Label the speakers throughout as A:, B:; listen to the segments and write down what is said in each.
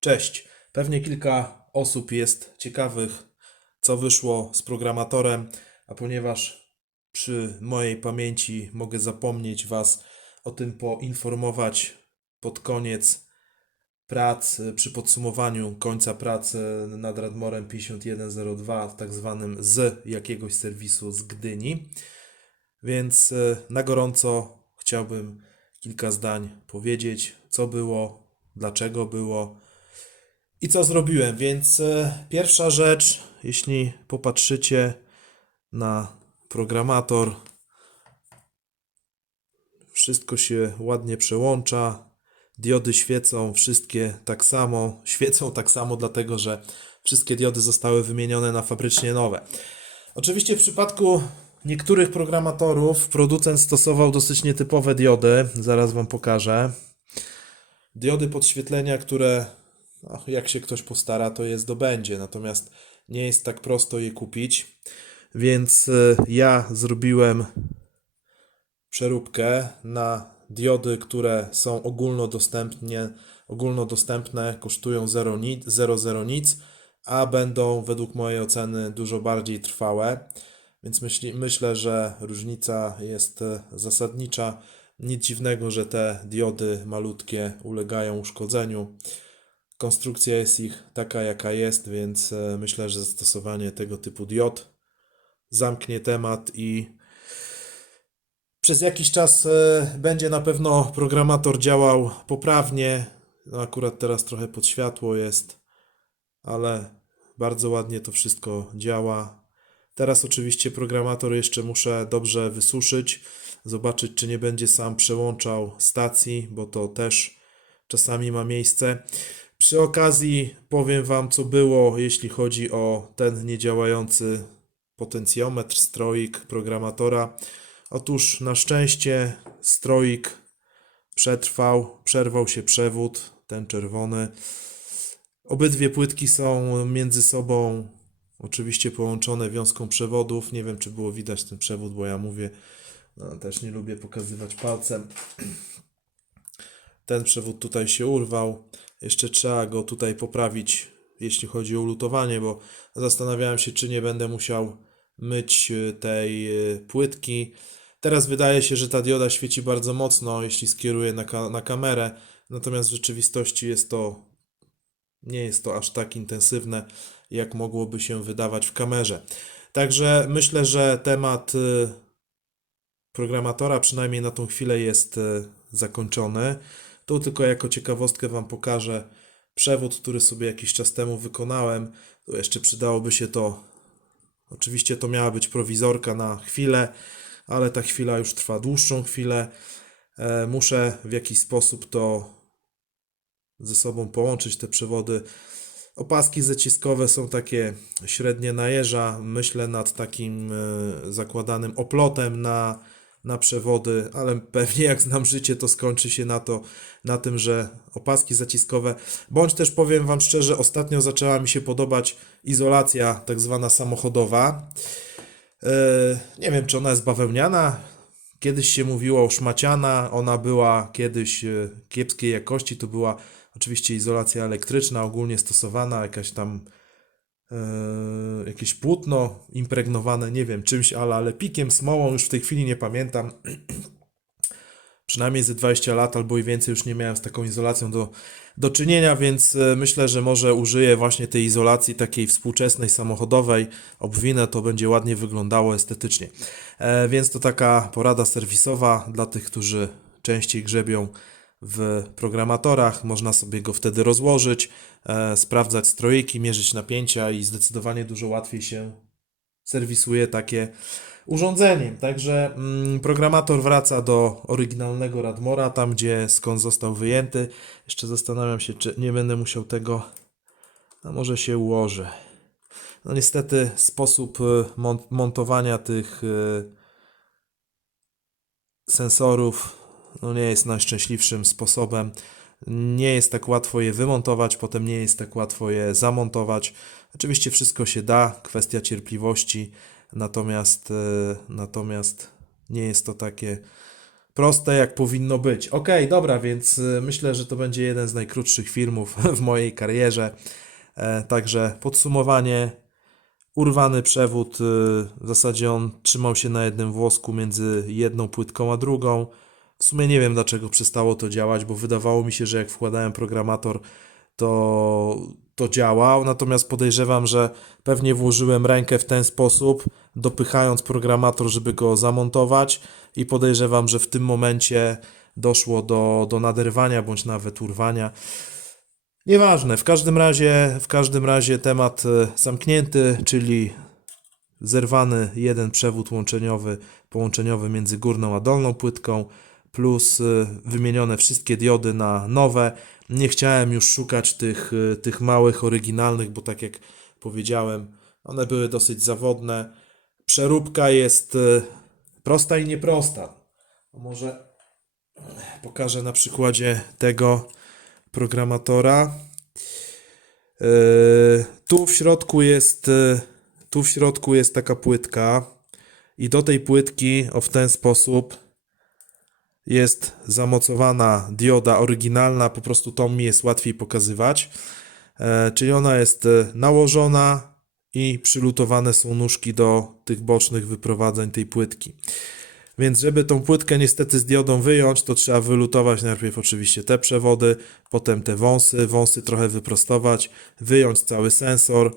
A: Cześć. Pewnie kilka osób jest ciekawych, co wyszło z programatorem, a ponieważ przy mojej pamięci mogę zapomnieć Was o tym poinformować pod koniec prac, przy podsumowaniu końca pracy nad Radmorem 5102, tak zwanym z jakiegoś serwisu z Gdyni. Więc y, na gorąco chciałbym kilka zdań powiedzieć, co było, dlaczego było i co zrobiłem. Więc e, pierwsza rzecz, jeśli popatrzycie na programator, wszystko się ładnie przełącza. Diody świecą wszystkie tak samo. Świecą tak samo, dlatego że wszystkie diody zostały wymienione na fabrycznie nowe. Oczywiście w przypadku niektórych programatorów producent stosował dosyć nietypowe diody. Zaraz Wam pokażę. Diody podświetlenia, które no, jak się ktoś postara, to je zdobędzie. Natomiast nie jest tak prosto je kupić. Więc y, ja zrobiłem przeróbkę na diody, które są ogólnodostępnie, ogólnodostępne, kosztują 0 nic, 0, nic, a będą według mojej oceny dużo bardziej trwałe. Więc myśli, myślę, że różnica jest e, zasadnicza. Nic dziwnego, że te diody malutkie ulegają uszkodzeniu. Konstrukcja jest ich taka, jaka jest, więc e, myślę, że zastosowanie tego typu diod zamknie temat i przez jakiś czas e, będzie na pewno programator działał poprawnie. No, akurat teraz trochę pod światło jest, ale bardzo ładnie to wszystko działa. Teraz oczywiście programator jeszcze muszę dobrze wysuszyć, zobaczyć czy nie będzie sam przełączał stacji, bo to też czasami ma miejsce. Przy okazji powiem Wam, co było, jeśli chodzi o ten niedziałający potencjometr, stroik programatora. Otóż na szczęście stroik przetrwał, przerwał się przewód, ten czerwony. Obydwie płytki są między sobą oczywiście połączone wiązką przewodów. Nie wiem, czy było widać ten przewód, bo ja mówię, no, też nie lubię pokazywać palcem. Ten przewód tutaj się urwał. Jeszcze trzeba go tutaj poprawić, jeśli chodzi o lutowanie, bo zastanawiałem się, czy nie będę musiał myć y, tej y, płytki. Teraz wydaje się, że ta dioda świeci bardzo mocno, jeśli skieruję na, ka- na kamerę, natomiast w rzeczywistości jest to nie jest to aż tak intensywne, jak mogłoby się wydawać w kamerze. Także myślę, że temat y, programatora przynajmniej na tą chwilę jest zakończony. Tu tylko jako ciekawostkę Wam pokażę przewód, który sobie jakiś czas temu wykonałem. Tu jeszcze przydałoby się to. Oczywiście to miała być prowizorka na chwilę, ale ta chwila już trwa dłuższą chwilę. E, Muszę w jakiś sposób to ze sobą połączyć, te przewody. Opaski zaciskowe są takie średnie na jeża. Myślę nad takim e, zakładanym oplotem na, na przewody, ale pewnie jak znam życie, to skończy się na to, na tym, że opaski zaciskowe, bądź też powiem Wam szczerze, ostatnio zaczęła mi się podobać izolacja tak zwana samochodowa. E, Nie wiem, czy ona jest bawełniana. Kiedyś się mówiło o szmaciana, ona była kiedyś e, kiepskiej jakości, to była oczywiście izolacja elektryczna, ogólnie stosowana, jakaś tam e, jakieś płótno impregnowane, nie wiem czymś, ale, ale pikiem, smołą, już w tej chwili nie pamiętam. Przynajmniej ze 20 lat albo i więcej już nie miałem z taką izolacją do, do czynienia, więc e, myślę, że może użyję właśnie tej izolacji takiej współczesnej, samochodowej. Obwinę, to będzie ładnie wyglądało estetycznie. E, więc to taka porada serwisowa dla tych, którzy częściej grzebią w programatorach. Można sobie go wtedy rozłożyć, e, sprawdzać strojki, mierzyć napięcia i zdecydowanie dużo łatwiej się serwisuje takie urządzenie. Także mm, programator wraca do oryginalnego Radmora, tam gdzie skąd został wyjęty. Jeszcze zastanawiam się, czy nie będę musiał tego, a może się ułoży. No niestety sposób mon- montowania tych y, sensorów no nie jest najszczęśliwszym sposobem. Nie jest tak łatwo je wymontować, potem nie jest tak łatwo je zamontować. Oczywiście wszystko się da, kwestia cierpliwości, natomiast, e, natomiast nie jest to takie proste jak powinno być. Okej, dobra, więc y, myślę, że to będzie jeden z najkrótszych filmów w mojej karierze. E, Także podsumowanie. Urwany przewód, w zasadzie on trzymał się na jednym włosku między jedną płytką a drugą. W sumie nie wiem dlaczego przestało to działać, bo wydawało mi się, że jak wkładałem programator, to, to działał. Natomiast podejrzewam, że pewnie włożyłem rękę w ten sposób, dopychając programator, żeby go zamontować, i podejrzewam, że w tym momencie doszło do, do naderwania bądź nawet urwania. Nieważne, w każdym razie, w każdym razie temat e, zamknięty, czyli zerwany jeden przewód łączeniowy, połączeniowy między górną a dolną płytką, plus y, wymienione wszystkie diody na nowe. Nie chciałem już szukać tych, y, tych małych, oryginalnych, bo tak jak powiedziałem, one były dosyć zawodne. Przeróbka jest y, prosta i nieprosta. Może pokażę na przykładzie tego programatora. Tu w środku jest tu w środku jest taka płytka i do tej płytki o w ten sposób jest zamocowana dioda oryginalna, po prostu to mi jest łatwiej pokazywać. E, czyli ona jest e, nałożona i przylutowane są nóżki do tych bocznych wyprowadzeń tej płytki. Więc żeby tą płytkę niestety z diodą wyjąć, to trzeba wylutować najpierw oczywiście te przewody, potem te wąsy, wąsy trochę wyprostować, wyjąć cały sensor.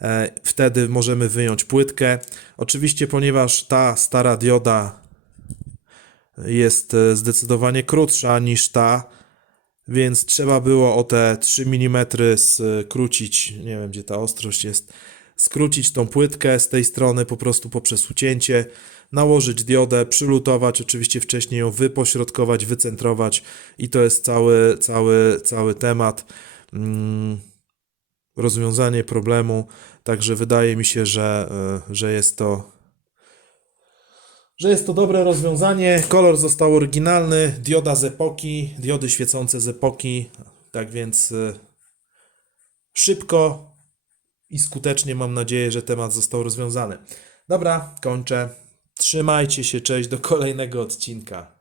A: E, Wtedy możemy wyjąć płytkę. Oczywiście, ponieważ ta stara dioda jest e, zdecydowanie krótsza niż ta, więc trzeba było o te 3 mm skrócić, nie wiem gdzie ta ostrość jest, skrócić tą płytkę z tej strony po prostu poprzez ucięcie, nałożyć diodę, przylutować, oczywiście wcześniej ją wypośrodkować, wycentrować i to jest cały, cały, cały temat. Mm, rozwiązanie problemu, także wydaje mi się, że, e, że jest to że jest to dobre rozwiązanie. Kolor został oryginalny, dioda z epoki, diody świecące z epoki. Tak więc y, szybko i skutecznie mam nadzieję, że temat został rozwiązany. Dobra, kończę. Trzymajcie się, cześć do kolejnego odcinka.